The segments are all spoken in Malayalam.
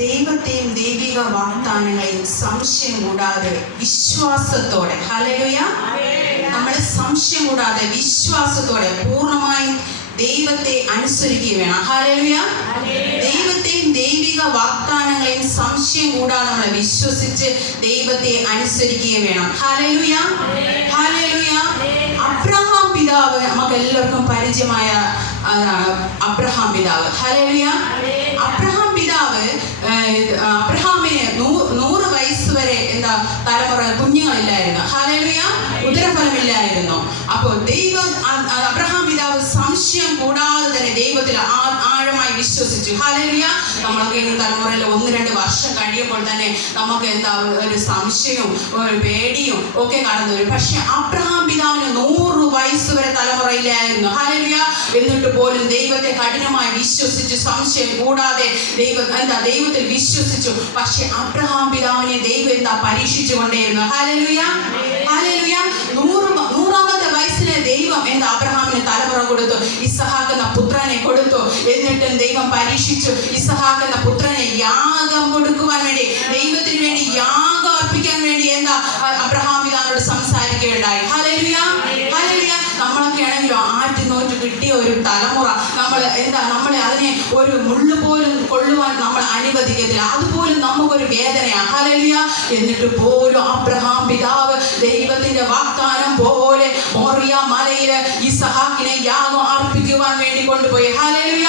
ദൈവത്തെയും ദൈവിക വാഗ്ദാനങ്ങളെയും സംശയം കൂടാതെ വിശ്വാസത്തോടെ, ഹല്ലേലൂയ, നമ്മൾ സംശയം കൂടാതെ വിശ്വാസത്തോടെ പൂർണ്ണമായും ദൈവത്തെ അനുസരിക്കുകയും വേണം. ഹല്ലേലൂയ. ദൈവത്തെയും ദൈവിക വാഗ്ദാനങ്ങളെയും സംശയം കൂടാതെ നമ്മൾ വിശ്വസിച്ച് ദൈവത്തെ അനുസരിക്കുകയും വേണം. Hallelujah, hallelujah. അബ്രഹാം പിതാവ് നമുക്ക് എല്ലാവർക്കും പരിചയമായ അബ്രഹാം പിതാവ്. ഹല്ലേലൂയ. അബ്രഹാം പിതാവ് അബ്രഹാമിന് 100 വയസ്സ് വരെ തലമുറ കുഞ്ഞുങ്ങളില്ലായിരുന്നു. ഹല്ലേലൂയ. ഉദരഫലമില്ലായിരുന്നു. അപ്പോൾ ദൈവം അബ്രഹാം പിതാവ് സംശയം കൂടാതെ തന്നെ ദൈവത്തിൽ ആഴമായി വിശ്വസിച്ചു. ഹല്ലേലൂയ. നമ്മളൊക്കെ ഈ തലമുറയിൽ 1-2 വർഷം കഴിയുമ്പോൾ തന്നെ നമുക്ക് ഒരു സംശയവും ഒരു പേടിയും ഒക്കെ കടന്നു വരും. പക്ഷെ അബ്രഹാം പിതാവിന് 100 വയസ്സ് വരെ തലമുറയിലായിരുന്നു. ഹല്ലേലൂയ. എന്നിട്ട് പോലും ദൈവത്തെ കഠിനമായി വിശ്വസിച്ചു, സംശയം കൂടാതെ ദൈവത്തിൽ വിശ്വസിച്ചു. പക്ഷെ അബ്രഹാം പിതാവിനെ ദൈവം പരീക്ഷിച്ചു കൊണ്ടേയിരുന്നു. Hallelujah, hallelujah. 100ാമത്തെ വയസ്സിലെ ദൈവം അബ്രഹാമിന് തലമുറ കൊടുത്തു, ഇസഹാക്ക് എന്ന പുത്രനെ കൊടുത്തു. എന്നിട്ടും ദൈവം പരീക്ഷിച്ചു. ഇസഹാക്ക് എന്ന പുത്രനെ യാഗം കൊടുക്കുവാൻ വേണ്ടി, ദൈവത്തിന് വേണ്ടി യാഗം അർപ്പിക്കാൻ വേണ്ടി അബ്രഹാം പിതാവിനോട് സംസാരിക്കുകയുണ്ടായി. Hallelujah, hallelujah. നമ്മളൊക്കെ ആണെങ്കിലോ ആറ്റുനോറ്റ് കിട്ടിയ ഒരു തലമുറ നമ്മളെ അതിനെ ഒരു മുള്ളു പോലും കൊള്ളുവാൻ നമ്മൾ അനുവദിക്കത്തില്ല. അതുപോലും നമുക്കൊരു വേദനയാണ്. ഹല്ലേലൂയ. എന്നിട്ട് പോലും അബ്രഹാം പിതാവ് ദൈവത്തിന്റെ വാഗ്ദാനം പോലെ മോറിയ മലയിൽ ഇസഹാക്കിനെ യാഗം അർപ്പിക്കുവാൻ വേണ്ടി കൊണ്ടുപോയി. ഹല്ലേലൂയ.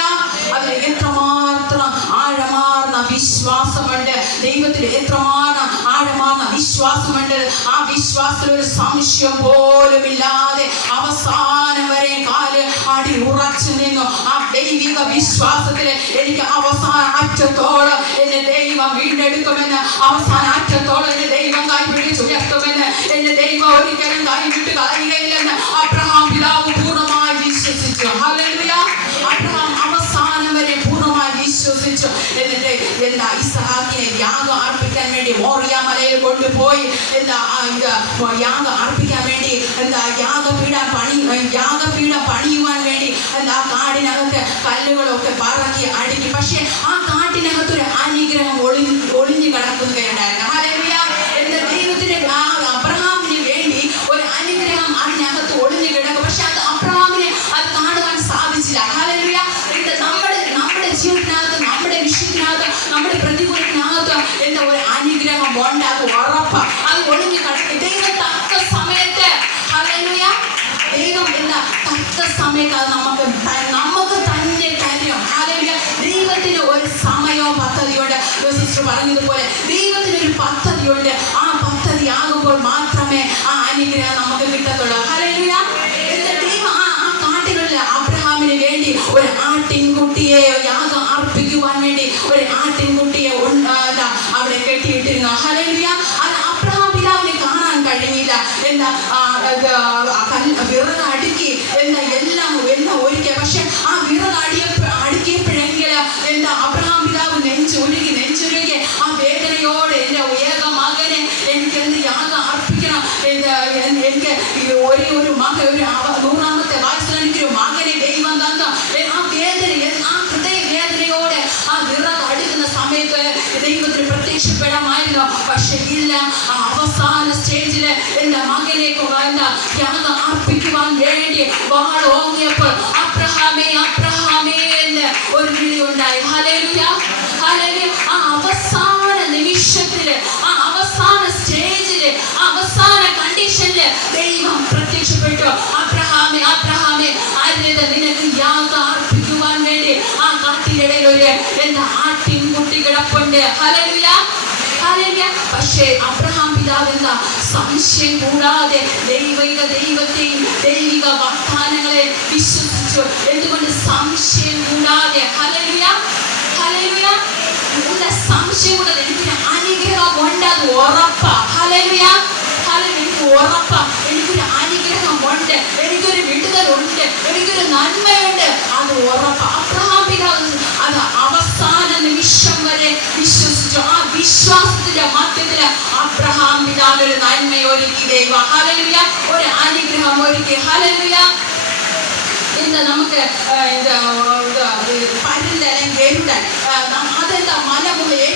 അതിൽ എത്രമാത്രം ആഴമാർന്ന വിശ്വാസമുണ്ട്, ദൈവത്തിൽ എത്രമാത്രം ആഴമാർന്ന വിശ്വാസമുണ്ട്. ആ വിശ്വാസത്തിൽ ഒരു സംശയം പോലും ഇല്ലാതെ അവസാനം വരെ കാല് അടി ഉറച്ചു നിന്നു. ആ ദൈവിക വിശ്വാസത്തിൽ എനിക്ക് അവസാന അറ്റത്തോളം എന്റെ ദൈവം വീണ്ടെടുക്കുമെന്ന്, അവസാന അവസാനത്തോളം എന്റെ ദൈവം കൈപിടിച്ചുയർത്തുമെന്ന്, എന്റെ ദൈവം ഒരിക്കലും കൈവിട്ട് കളയുകയില്ലെന്ന് അബ്രഹാം പിതാവ് പൂർണ്ണമായി വിശ്വസിച്ചു. ഹല്ലേലൂയ. അബ്രഹാം അവസാനം വരെ പൂർണ്ണമായി വിശ്വസിച്ചു. എന്നിട്ട് ഇസഹാക്കിനെ യാഗം അർപ്പിക്കാൻ വേണ്ടി മോറിയ മലയിൽ കൊണ്ടുപോയി യാഗം അർപ്പിക്കാൻ വേണ്ടി യാഗപീഠം പണിയുവാൻ വേണ്ടി കാടിനകത്ത് കല്ലുകളൊക്കെ പറക്കി അടുക്കി. പക്ഷെ ആ കാട്ടിനകത്തൊരു അനുഗ്രഹം ഒളിഞ്ഞു കിടക്കുകയുണ്ടായിരുന്നു. ഹല്ലേലൂയ. എന്റെ ദൈവത്തിന് അബ്രഹാമിന് വേണ്ടി ഒരു അനുഗ്രഹം അതിനകത്ത് ഒളിഞ്ഞു കിടക്കും. പക്ഷെ അത് അബ്രഹാമിന് അത് കാണുവാൻ സാധിച്ചില്ല. ഹല്ലേലൂയ. നമ്മുടെ ജീവിതത്തിനകത്ത്, നമ്മുടെ വിഷയത്തിനകത്ത്, നമ്മുടെ പ്രതികൂലത്തിനകത്ത് ഒരു അനുഗ്രഹം ഉണ്ട്. അത് ഉറപ്പ്. അത് ഒളിഞ്ഞു കിടക്കും. ദൈവം തക്ക സമയത്ത്, ഹല്ലേലൂയ, ദൈവം തക്ക സമയത്ത് അത് നമുക്ക് തന്നെ തരും. ഹല്ലേലൂയ. ദൈവത്തിന് ഒരു സമയവും പദ്ധതിയുണ്ട്. സിസ്റ്റർ പറഞ്ഞതുപോലെ ദൈവത്തിന് ഒരു പദ്ധതിയുണ്ട്. ആ പദ്ധതി ആകുമ്പോൾ മാത്രമേ ആ അനുഗ്രഹം നമുക്ക് കിട്ടത്തുള്ളൂ. ഹല്ലേലൂയ. ദൈവം ആ കാട്ടുകളിൽ അബ്രഹാമിന് വേണ്ടി ഒരു ആട്ടിൻകുട്ടിയെ യാഗം അർപ്പിക്കുവാൻ വേണ്ടി ഒരു ആട്ടിൻകുട്ടിയെ അവിടെ കെട്ടിയിട്ടിരുന്നു. ഹല്ലേലൂയ. അത് അബ്രഹാം പിതാവിനെ കാണാൻ കഴിഞ്ഞില്ല. വിറക് അടുക്കി എല്ലാം ഒരുക്കുക. പക്ഷെ ആ വിറക് അടുക്കിയപ്പോഴെങ്കിൽ അബ്രഹാം പിതാവ് നെഞ്ചുരുകി ആ വേദനയോടെ എന്റെ ഏക മകനെ എനിക്ക് യാഗം അർപ്പിക്കണം, എനിക്ക് ഒരേ ഒരു മകൻ, ഒരു 100ാമത്തെ വയസ്സിൽ എനിക്കൊരു മകനെ ദൈവം തന്ന ആ വേദന, ആ ഹൃദയ വേദനയോടെ ആ വിറക് അടുക്കുന്ന സമയത്ത് ദൈവത്തിന് പ്രത്യക്ഷപ്പെടാമായിരുന്നു. പക്ഷെ ഇല്ല. ആ അവസാന സ്റ്റേജില് എന്റെ മകനെ യാഗം അർപ്പിക്കുവാൻ വേണ്ടി വാൾ ഓങ്ങിയപ്പോൾ അബ്രഹാമേ അബ്രഹാമേ എന്ന് ഒരു വിളി ഉണ്ടായി. Hallelujah, hallelujah. ആ അവസാന നിമിഷത്തില്, ആ അവസാന സ്റ്റേജില്, അവസാന കണ്ടീഷനില് ദൈവം പ്രത്യക്ഷപ്പെട്ടു. അബ്രഹാമേ അബ്രഹാമേ, ആരുടെ നിനക്ക് യാഗം അർപ്പിക്കുവാൻ വേണ്ടി ആ കാട്ടിനിടയിൽ ഒരു ആട്ടിൻകുട്ടി കിടപ്പുണ്ട്. Hallelujah, hallelujah. പക്ഷേ അബ്രഹാം പിതാവ് സംശയം കൂടാതെ ദൈവത്തെയും ദൈവിക വാഗ്ദാനങ്ങളെ വിശ്വസിച്ചു. എന്തുകൊണ്ട്? സംശയം കൂടാതെ. Hallelujah, hallelujah. സംശയം കൂടാതെ എനിക്കൊരു അനുഗ്രഹം ഉണ്ട്, അത് ഉറപ്പാ. Hallelujah, hallelujah. എനിക്ക് ഉറപ്പാ, എനിക്കൊരു അനുഗ്രഹം ഉണ്ട്, എനിക്കൊരു വിടുതലുണ്ട്, എനിക്കൊരു നന്മയുണ്ട്, അത് ഉറപ്പാ. അബ്രഹാം പിതാവ് അത് അവസാന നിമിഷം വരെ വിശ്വസിച്ചു. ആ വിശ്വാസത്തിന്റെ മധ്യത്തില് അബ്രഹാം പിതാവ് ഒരു നന്മയൊരുക്കി ദൈവം. ഹല്ലേലൂയ. ഒരു അനുഗ്രഹം ഒരുക്കി. ഹല്ലേലൂയ. നമുക്ക് പരുന്തൻ ഗരുഡൻ അതെന്താ മലമുകളിൽ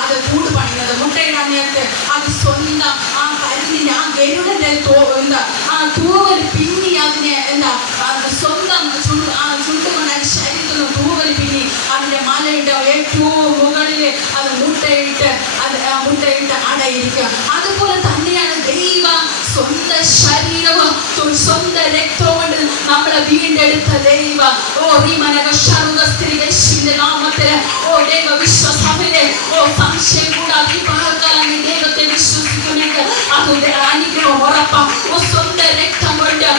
അത് കൂട് പണിയുന്നത് മുട്ടയിടാൻ നേരത്ത് അത് സ്വന്തം ആ കരുതിന്റെ ആ ഗരുഡന്റെ തൂവൽ പിന്നി അതിനെ സ്വന്തം ചുണ്ടുകൊണ്ട് ശരീരത്തിൽ തൂവൽ പിന്നി അതിന്റെ മലയുടെ ഏറ്റവും മുകളില് അത് മുട്ടയിട്ട് അടയിരിക്കുക. അതുപോലെ തന്നെയാണ് ദൈവം സ്വന്തം ശരീരവും സ്വന്തം രക്തവും കൊണ്ട് നമ്മളെ വീണ്ടെടുത്ത ദൈവം. നാമത്തില് ദൈവ വിശ്വസഭയെ സംശയം കൂടാതെ ഈ പകൽക്കാലം ദൈവത്തെ വിശ്വസിക്കുമെങ്കിൽ അത് അനുഗ്രഹം ഉറപ്പാ. സ്വന്തം രക്തം കൊണ്ട്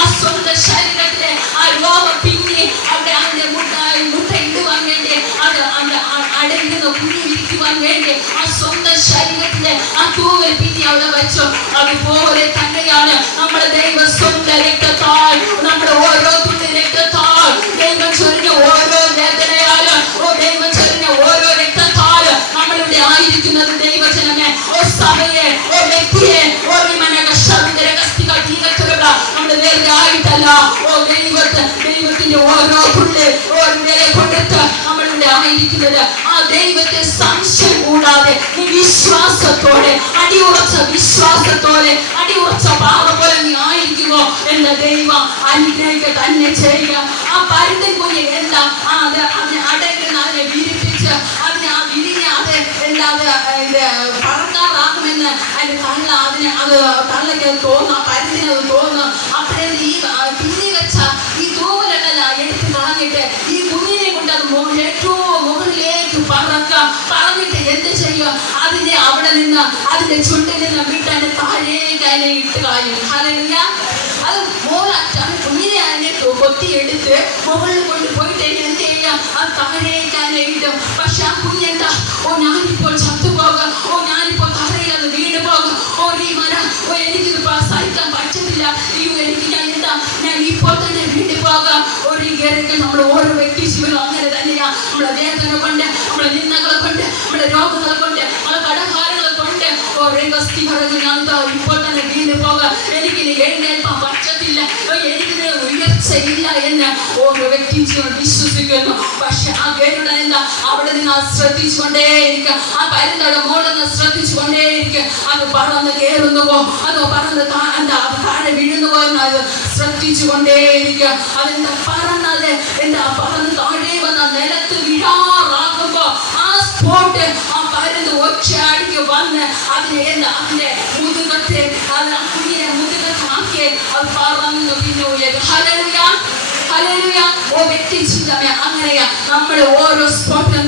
ആ സ്വന്തം ശരീരത്തിലെ ആ രോഗം പിന്നി അവിടെ അതിന്റെ മുട്ട ഇടുവാൻ വേണ്ടി അത് അടയിരുന്ന കുഞ്ഞി വിരിക്കുവാൻ വേണ്ടി ആ സ്വന്തം ശരീരത്തിലെ ആ തൂവൽ പിന്നി അവിടെ വെച്ചു. അതുപോലെ തന്നെയാണ് നമ്മുടെ ദൈവം സ്വന്തം രക്തത്താൽ നമ്മുടെ ഓരോ തുള്ളി രക്തത്താൽ ദൈവം ചൊരിഞ്ഞ ഓരോ വേദനയാല് ദൈവം ചൊരിഞ്ഞ ഓരോ രക്തത്താല് നമ്മളിവിടെ ആയിരിക്കുന്നത്. ദൈവജനമേ, സഭയെ, വ്യക്തിയെ, നമ്മുടെ വേറെ ആയിട്ടല്ല. ദൈവത്തിന്റെ ഓരോ തുള്ളി വില കൊടുത്ത് നമ്മളിവിടെ ആയിരിക്കുന്നത്. ആ ദൈവത്തെ സംശയം കൂടാതെ നീ വിശ്വാസത്തോടെ അടിയുറച്ച വിശ്വാസത്തോടെ അടിയുറച്ച പാറ പോലെ നീ ആയിരിക്കുമോ എന്ന ദൈവം അനുഗ്രഹിക്കുക തന്നെ ചെയ്യുക. ആ പരുന്തൻ കുഞ്ഞ് അതിനെ അടയിരുന്ന് അതിനെ വിരിപ്പിച്ച് അതിനെ ആ വിരിഞ്ഞാതെ പറക്കാറാകുമെന്ന് അതിന്റെ തള്ളയ്ക്ക് തോന്നും, ആ പരുന്തിനത് തോന്നും. അപ്പോഴേ ഈ പിന്നി വെച്ച ഈ തൂവലല്ല എടുത്ത് കളഞ്ഞിട്ട് ഈ കുഞ്ഞിനെ കൊണ്ട് അത് ഏറ്റവും മുകളിലേക്ക് പറഞ്ഞിട്ട് എന്ത് ചെയ്യും? അതിനെ അവിടെ നിന്ന് അതിന്റെ ചുണ്ടിൽ നിന്ന് വിട്ട് താഴേക്ക് അതിനെ ഇട്ട് കളയും. ഹല്ലേലൂയ. അത് മോളാണ് കുഞ്ഞിനെ അതിനെ കൊത്തിയെടുത്ത് മുകളിൽ കൊണ്ടുപോയിട്ട് എന്ത് ചെയ്യാം? അത് താഴേക്ക് അതിനെ ഇടും. പക്ഷെ ആ കുഞ്ഞെന്താ? ഞാനിപ്പോൾ ചത്തുപോകാം, ഞാനിപ്പോൾ തറയിൽ അത് വീണ് പോകും, ഈ മന എനിക്കിത് സഹിക്കാൻ പറ്റത്തില്ല, ഞാൻ ഇപ്പോൾ തന്നെ വീട്ടിൽ പോകാം. നമ്മൾ ഓരോ വ്യക്തി ജീവിതം അങ്ങനെ തന്നെയാ. നമ്മളെ വേദന കൊണ്ട്, നമ്മളെ നിന്ദകളെ കൊണ്ട്, നമ്മുടെ രോഗങ്ങളെ കൊണ്ട്, നമ്മളെ കടഹാരങ്ങളെ കൊണ്ട് ഇപ്പോൾ തന്നെ വീണ് പോകാം, എനിക്കിനി എഴുന്നേൽക്കാൻ പറ്റത്തില്ല, എനിക്കിത് ഉയർച്ചയില്ല എന്ന് ഓരോ വ്യക്തി ജീവൻ വിശ്വസിക്കുന്നു. പക്ഷെ ആ ഗരുഡൻ എന്താ? അവിടെ നിന്ന് ശ്രദ്ധിച്ചുകൊണ്ടേയിരിക്കുക. ആ പരുന്തയുടെ മോളിൽ നിന്ന് ശ്രദ്ധിച്ചുകൊണ്ടേയിരിക്കുക. അത് പറന്ന് കയറുന്നുവോ, അതോ പറന്ന് താഴെ വീഴുന്നുവോ എന്ന് അത് ശ്രദ്ധിച്ചുകൊണ്ടേയിരിക്കുക. അതെന്താ പറന്നത്? പറന്ന് താഴെ വന്ന നിലത്ത് വീഴാറാകുമ്പോ ആ സ്പോട്ട് ആ പരുന്ത് ഒറ്റയടിക്ക് വന്ന് അതിന്റെ മുതുകത്തെ കുഞ്ഞിനെ മുതുകത്താക്കി അത് പറന്ന് പിന്നെ ഉയരും. Hallelujah, hallelujah. വ്യക്തി ചിന്തമേ അങ്ങനെയാ. നമ്മൾ ഓരോ സ്പോട്ടിലും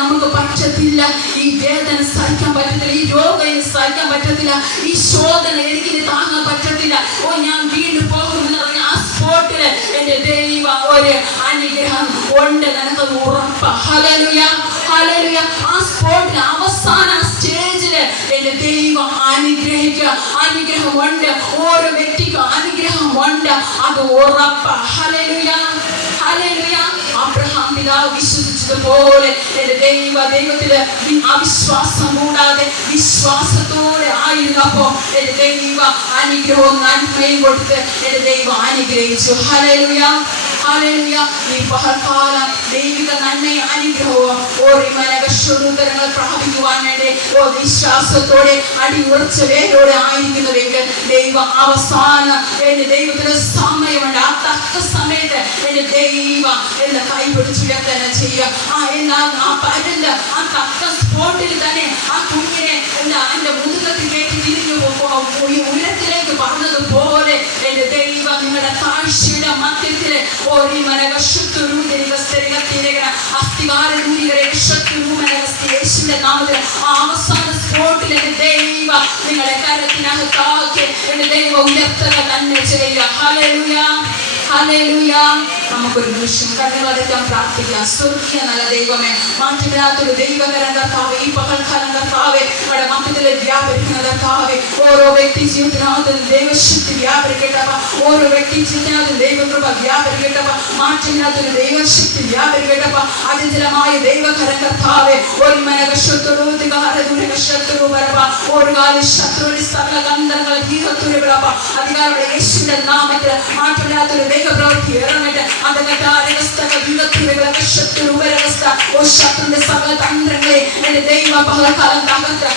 നമുക്ക് പറ്റത്തില്ല, ഈ വേദന സഹിക്കാൻ പറ്റത്തില്ല, ഈ രോഗം സഹിക്കാൻ പറ്റത്തില്ല, ഈ ശോധന എനിക്ക് താങ്ങാൻ പറ്റത്തില്ല, ഞാൻ വീണ്ടും പോകുമെന്ന് പറഞ്ഞ ആ സ്പോട്ടില് എന്റെ ദൈവ ഒരു അനുഗ്രഹം ഉണ്ട്, നിനക്കത് ഉറപ്പാ. Hallelujah, hallelujah. ആ സ്പോട്ടില് അവസാന സ്റ്റേജില് എന്റെ ദൈവം അനുഗ്രഹിക്കുക. അനുഗ്രഹമുണ്ട്, ഓരോ വ്യക്തിക്കും അനുഗ്രഹമുണ്ട്, അത് ഉറപ്പാ. Hallelujah, hallelujah. അബ്രഹാം പിതാവ് വിശ്വസിച്ചതുപോലെ എന്റെ ദൈവത്തില് അവിശ്വാസം കൂടാതെ വിശ്വാസത്തോടെ ആയിരുന്നപ്പോ എന്റെ ദൈവ അനുഗ്രഹവും നന്മയും കൊടുത്ത് എന്റെ ദൈവം അനുഗ്രഹിച്ചു. Hallelujah, hallelujah. ഈ പകൽക്കാലം ദൈവിക നന്മയും അനുഗ്രഹവും ഓരോ പ്രാപിക്കുവാൻ വേണ്ടി വിശ്വാസത്തോടെ അടിയുറച്ച വേരോടെ ആയിരിക്കുന്നുവെങ്കിൽ ദൈവം അവസാനം എന്റെ ദൈവത്തിന് സമയമുണ്ട്. ആ തക്ക സമയത്ത് എന്റെ ദൈവം എന്റെ കൈ പിടിച്ചുയർത്തന്നെ ചെയ്യുക. ആ പരുന്ത് ആ തക്ക സ്പോട്ടിൽ തന്നെ ആ കുഞ്ഞിനെ എന്റെ മുതുകത്തിൽ കയറ്റി തിരിഞ്ഞു ഉയരത്തിലേക്ക് പറഞ്ഞതുപോലെ എന്റെ ദൈവം നിങ്ങളുടെ താഴ്ചയുടെ മധ്യത്തില് യേശുവിന്റെ നാമത്തിൽ അവസാന സ്പോട്ടിൽ എന്റെ ദൈവം നിങ്ങളുടെ കരത്തിനകത്താക്കി എന്റെ ദൈവം ഉയർത്തുക തന്നെ ചെയ്യുക. Hallelujah, hallelujah. നമുക്കൊരു നിമിഷം കണ്ണുകളടയ്ക്കാൻ പ്രാർത്ഥിക്കാം. സ്വർഗീയ നല്ല ദൈവമേ, മാറ്റമില്ലാത്തൊരു ദൈവകരം കർത്താവേ, ഈ പകൽക്കാലം കർത്താവേ നമ്മുടെ മധ്യത്തിൽ വ്യാപരിക്കുന്ന കർത്താവേ, ഓരോ വ്യക്തി ജീവിതത്തിനകത്ത് ദൈവശക്തി വ്യാപരിക്കട്ടപ്പ, ഓരോ വ്യക്തി ജീവിതത്തിനകത്ത് ദൈവകൃപ വ്യാപരിക്കട്ടപ്പ, മാറ്റമില്ലാത്തൊരു ദൈവശക്തി വ്യാപരിക്കട്ടപ്പ, അതിജലമായ ദൈവകരം കർത്താവേ, ഒരു ഒരു കാല ശത്രുവിന്റെ സകല ഗന്ധങ്ങൾ തീർത്തുരപ്പ അധികാരമുള്ള യേശുവിന്റെ നാമത്തിൽ മാറ്റമില്ലാത്തൊരു ദൈവപ്രവൃത്തി ഇറങ്ങട്ടെ. ശത്രുവികളൊക്കെ ശത്രുവരവസ്ഥ ഓ ശത്രുവിന്റെ സകല തന്ത്രങ്ങളെ എന്റെ ദൈവ പകൽക്കാലം തകർത്ത്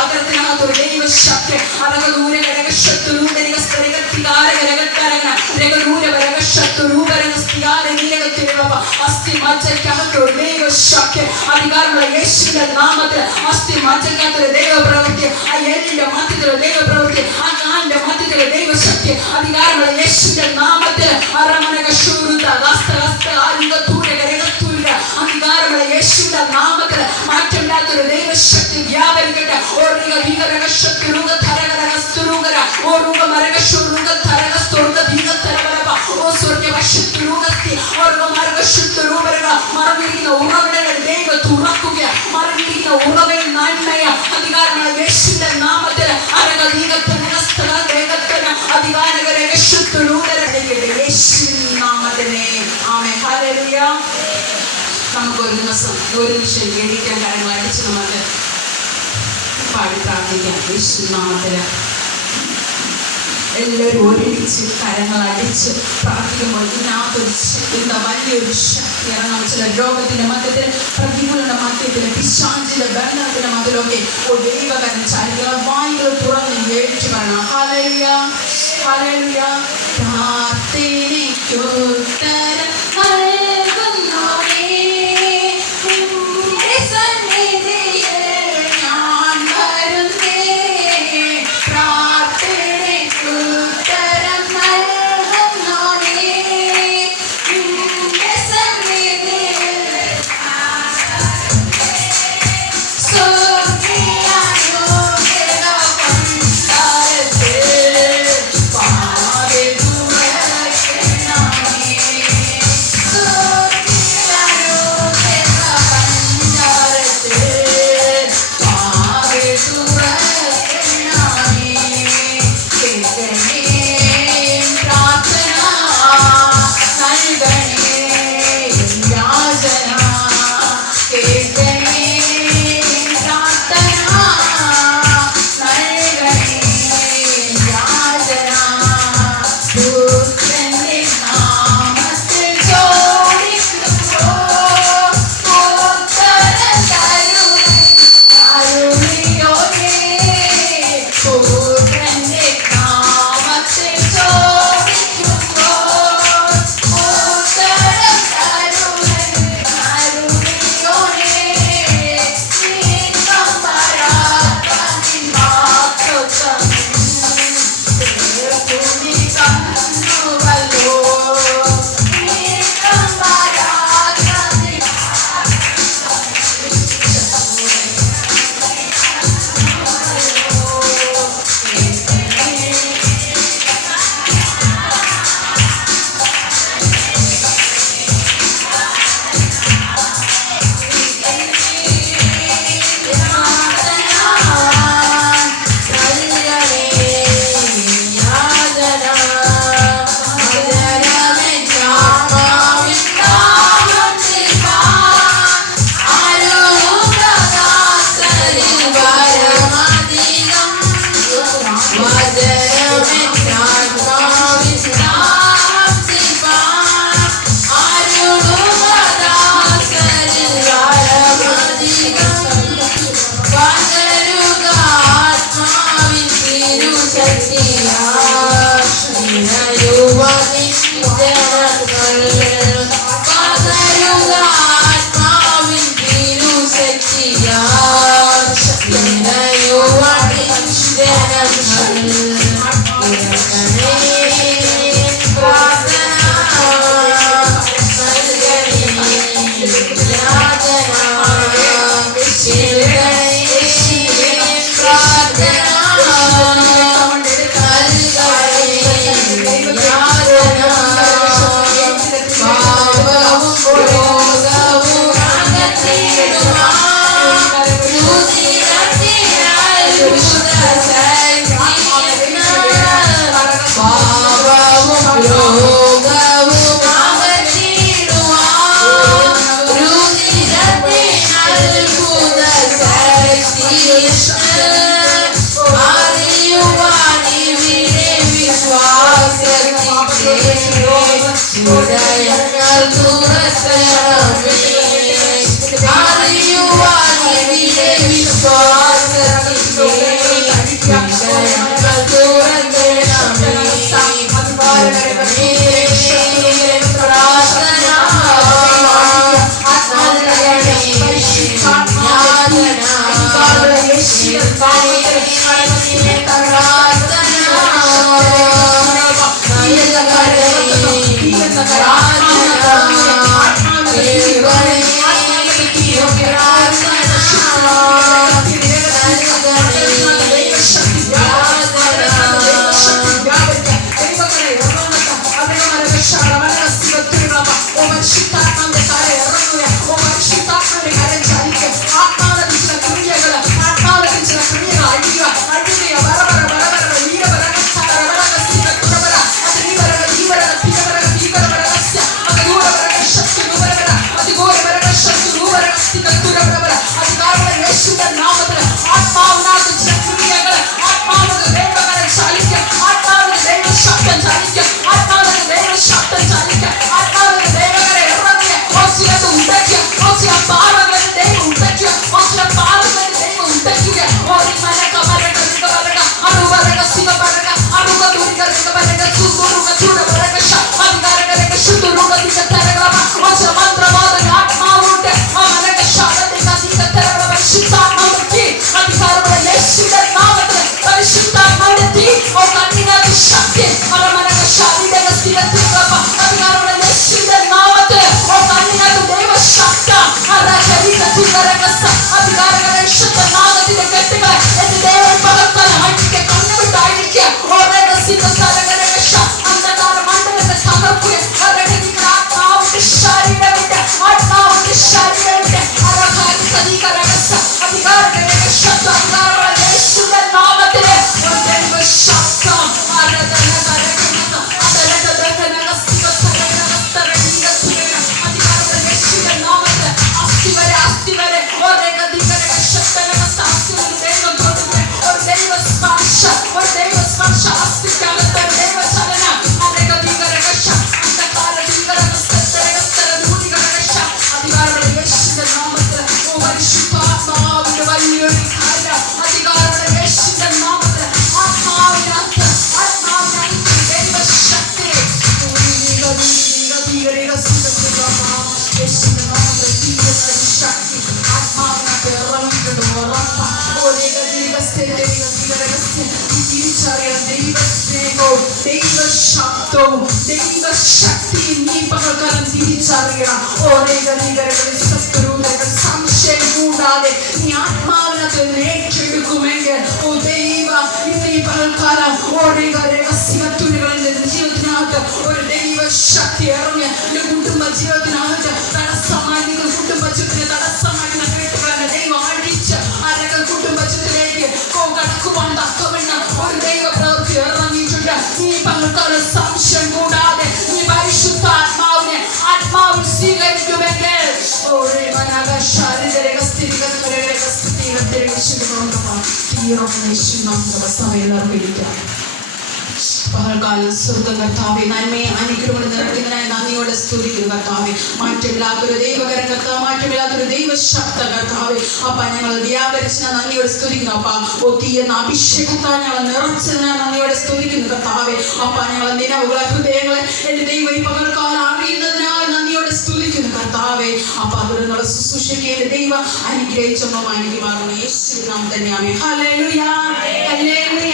അകത്തിനകത്തൊരു ദൈവ ശക്തി അറകദൂര കരകശത്രുരൂപരിക സ്ഥികാരകരകത്തരങ്ങ രകദൂര വരകശത്രുരൂപരകസ്ഥികാരനീരകത്തിലുള്ള അസ്ഥി മജ്ജയ്ക്കകത്തൊരു ദൈവ ശക്തി അധികാരമുള്ള യേശുവിന്റെ നാമത്തിൽ അസ്ഥി മജ്ജയ്ക്കകത്തൊരു ദൈവ പ്രവൃത്തി ആ എല്ലിന്റെ മധ്യത്തിലുള്ള ദൈവ പ്രവൃത്തി ആ കാലിന്റെ മധ്യത്തിലുള്ള ദൈവശക്തി അധികാരമുള്ള യേശുവിന്റെ നാമത്തിൽ അറമനകശൂരുത അധികാരമുള്ള യേശുവിന്റെ നാമത്തിൽ മാറ്റമില്ലാത്തൊരു ദൈവശക്തി വ്യാപരിക്കട്ടെ ഓർഗ ഭീകരകശക്തിരുക തരകരകസ്തുരുകര ഓർഗ മരകശുരുക തരകസ്തുർഗ ഭീകതരവരവ ഓ സ്വർഗ്ഗവശത്തുരുകസ്തി ഓർഗ മരകശുരുവരക മറവിരിക്കുന്ന ഉറവിടങ്ങൾ ദൈവ തുറക്കുക മറവിരിക്കുന്ന ഉറവിൽ നന്മയ അധികാരമുള്ള യേശുവിന്റെ നാമത്തിൽ അരക ഭീകതരകസ്തക ദേഹത്തന അധികാരകരകശുരുകര യേശുവിന്റെ നാമത്തിലെ ആമേൻ ഹല്ലേലൂയ. നമുക്ക് ഒരു ദിവസം ഒരു നിമിഷം എണീക്കാൻ കാര്യങ്ങൾ അടിച്ച് നമുക്ക് പാടി പ്രാർത്ഥിക്കാം. യേശുനാമത്തില് എല്ലാവരും ഒരുമിച്ച് കരങ്ങൾ അടിച്ച് പ്രാർത്ഥിക്കുമ്പോൾ ഇതിനകത്തൊരു എന്താ വലിയൊരു ശക്തി ഇറങ്ങാൻ. ചില രോഗത്തിന്റെ മധ്യത്തിൽ, പ്രതികൂലയുടെ മധ്യത്തിൽ, പിശാചിന്റെ ബന്ധനത്തിന്റെ മധ്യത്തിലൊക്കെ ദൈവകരം ചാരിക വായുകൾ തുറന്ന് ഏറ്റു പറയണം. Hallelujah hallelujah. പ്രാർത്ഥനയ്ക്കുത്തരം തിരിച്ചറിയണം. ഓരോ സംശയം കൂടാതെ നീ ആത്മാവിനകത്ത് ഏറ്റെടുക്കുമെങ്കിൽ ഓ ദൈവ ഇന്ന് ഈ പകൽക്കാലം ഓരോ രഹസ്യത്തുണികളിൽ ജീവിതത്തിനകത്ത് ഒരു ദൈവ ശക്തി ഇറങ്ങി എന്റെ കുടുംബ ജീവിതത്തിനകത്ത് തടസ്സമായി നിങ്ങൾ കുടുംബ ജീവിതത്തിന് തടസ്സമായി കേട്ടുകളെ ദൈവം അടിച്ച് ആരൊക്കെ കുടുംബ ജീവിതത്തിലേക്ക് കടക്കുവാൻ തക്കവണ്ണം ഒരു ദൈവ പ്രവൃത്തി ഇറങ്ങിയിട്ടുണ്ട്. ഈ പകൽക്കാലം സംശയം കൂടാതെ നീ ആത്മാവിൽ സ്വീകരിക്കുമെങ്കിൽ പകൽക്കാലം സ്വർഗ്ഗ കർത്താവേ നന്മയെ അനുഗ്രഹങ്ങൾ നിറയ്ക്കുന്നതിനായി നന്ദിയോടെ സ്തുതിക്കുന്നു കർത്താവേ. മാറ്റമില്ലാത്തൊരു ദൈവകരം കർത്താവ്, മാറ്റമില്ലാത്തൊരു ദൈവശക്ത കർത്താവേ. അപ്പ ഞങ്ങൾ വ്യാപരിച്ച നന്ദിയോടെ സ്തുതിക്കുന്നു അപ്പ. ഒത്തിയെന്ന അഭിഷേകത്താൽ ഞങ്ങൾ നിറച്ചതിനാൽ നന്ദിയോടെ സ്തുതിക്കുന്നു കർത്താവേ. അപ്പ ഞങ്ങൾ നിലവുകളെ ഹൃദയങ്ങളെ എന്റെ ദൈവം ഈ പകൽക്കാലം അറിയുന്നതിനാൽ നന്ദിയോടെ സ്തുതിക്കുന്നു കർത്താവേ. അപ്പ അതിനുള്ള ശുശ്രൂഷയ്ക്ക് ദൈവം അനുഗ്രഹിച്ചൊന്നും അനുഗ്രഹിക്കുന്നു യേശുവിൻ നാമത്തിൽ തന്നെ ആമേൻ. Hallelujah hallelujah.